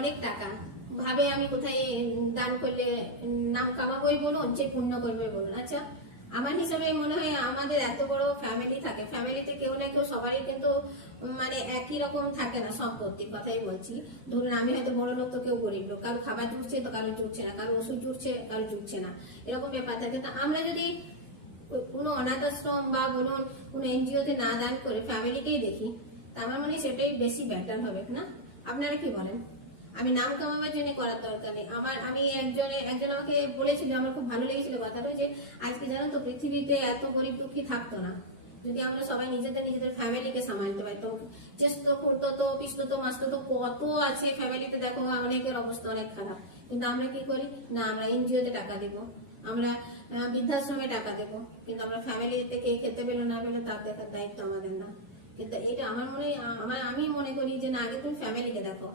অনেক টাকা, ভাবে আমি কোথায় দান করলে নাম কামাবোই বলুন, যে পুণ্য করবে বলুন। আচ্ছা, আমার হিসাবে মনে হয় আমাদের এত বড় ফ্যামিলি থাকে, ফ্যামিলিতে কেউ না কেউ সবারই কিন্তু মানে একই রকম থাকে না সম্পত্তির কথাই বলছি। ধরুন আমি হয়তো বড় লোক, তো কেউ গরিব লোক, কারো খাবার জুটছে তো কারো জুটছে না, কারো ওষুধ জুটছে কারো জুটছে না, এরকম ব্যাপার থাকে। তো আমরা যদি কোনো অনাথ আশ্রম বা বলুন কোনো এনজিওতে না দান করে ফ্যামিলিকেই দেখি, তা আমার মনে হয় সেটাই বেশি বেটার হবে না? আপনারা কি বলেন? আমি নাম কামাবার জন্য করার দরকার নেই আমার। আমি একজন আমাকে বলেছিল, আমার খুব ভালো লেগেছিল কথাটা, যে আজকে জানো তো পৃথিবীতে এত গরিব দুঃখী থাকতো না যদি আমরা সবাই নিজেদের ফ্যামিলিকে সামালতে পারতাম। চেষ্টা করতো তো, পিসতো তো, মাসতো তো, কত আছে ফ্যামিলিতে, দেখো অনেকের অবস্থা অনেক খারাপ, কিন্তু আমরা কি করি না, আমরা এনজিওতে টাকা দিব, আমরা বৃদ্ধাশ্রমে টাকা দেবো, কিন্তু আমরা ফ্যামিলিতে কে খেতে পেলো না পেলো তার দেখার দায়িত্ব আমাদের না। কিন্তু এটা আমার মনে আমি মনে করি যে না, আগে তুমি ফ্যামিলিকে দেখো।